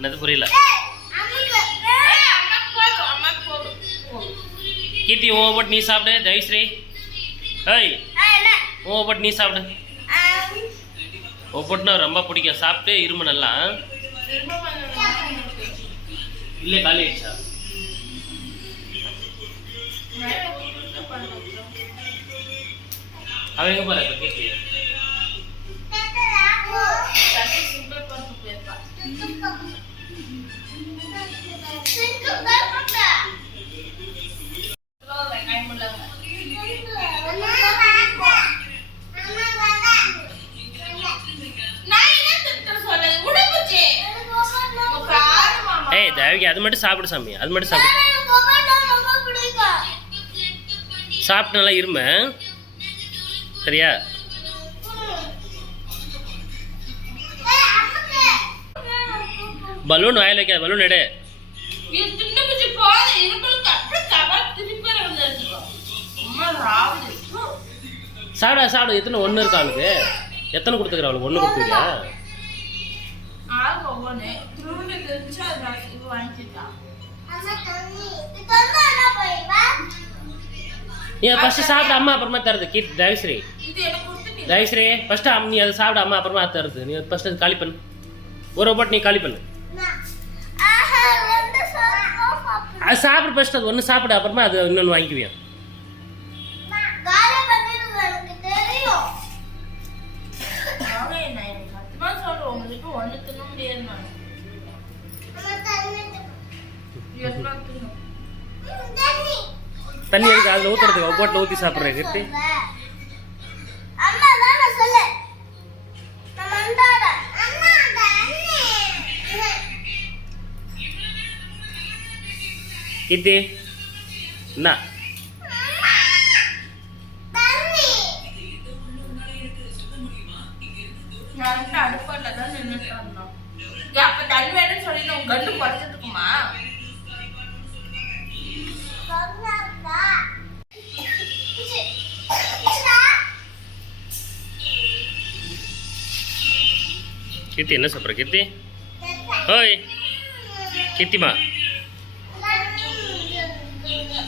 என்னது புரியல? கீர்த்தி உன் ஒவ்வொட்டு நீ சாப்பிடு ஜெயஸ்ரீ. ஏய் உன் ஒவ்வொட்டு நீ சாப்பிடு. ஒவ்வொட்டுனா ரொம்ப பிடிக்கும். சாப்பிட்டு இரும்பு நல்லா. இல்லை காலி ஆயிடுச்சா? அவன் எங்கே போகிற இப்போ கீர்த்தி? Thank you. ஏய் தேவகி அது மட்டும் சாப்பிடு சாமி அது மட்டும் சாப்பிடு. சாப்பிட்டு நல்லா இரும்ப சரியா? பலூன் வாயில் வைக்காத பலூன் எடு. சாப்பிட சாப்பிடு எத்தனை ஒன்று இருக்கா அவனுக்கு எத்தனை கொடுத்துக்கிற அவளுக்கு? ஒன்று கொடுத்துக்கிறியா ஏன் ஃபஸ்ட்டு சாப்பிடு அம்மா அப்புறமா தருது. கீட் தயவுஸ்ரீ தயவுஸ்ரீ ஃபஸ்ட்டு நீ அதை சாப்பிடு அம்மா அப்புறமா தருது. நீ ஃபஸ்ட்டு அது காலி பண்ணு. ஒரு போட்டு நீ காலி பண்ணு. அது சாப்பிடு ஃபஸ்ட்டு அது ஒன்று சாப்பிடு அப்புறமா அது இன்னொன்று வாங்கிக்குவியா? தண்ணி எதுக்கு? அதில் ஊற்றுறதுக்கு போட்டில் ஊற்றி சாப்பிட்ற குறைச்சிட்டுக்குமா சொன்னாதா கீர்த்தி என்ன சாப்பிட்ற? கீர்த்தி ஓய் கீர்த்திமா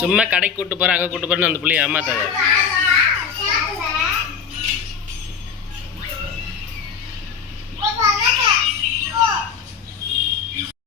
சும்மா கடைக்கு கூட்டு போகிற அங்கே கூட்டு போகிறேன்னு அந்த பிள்ளைய ஏமாத்தாத.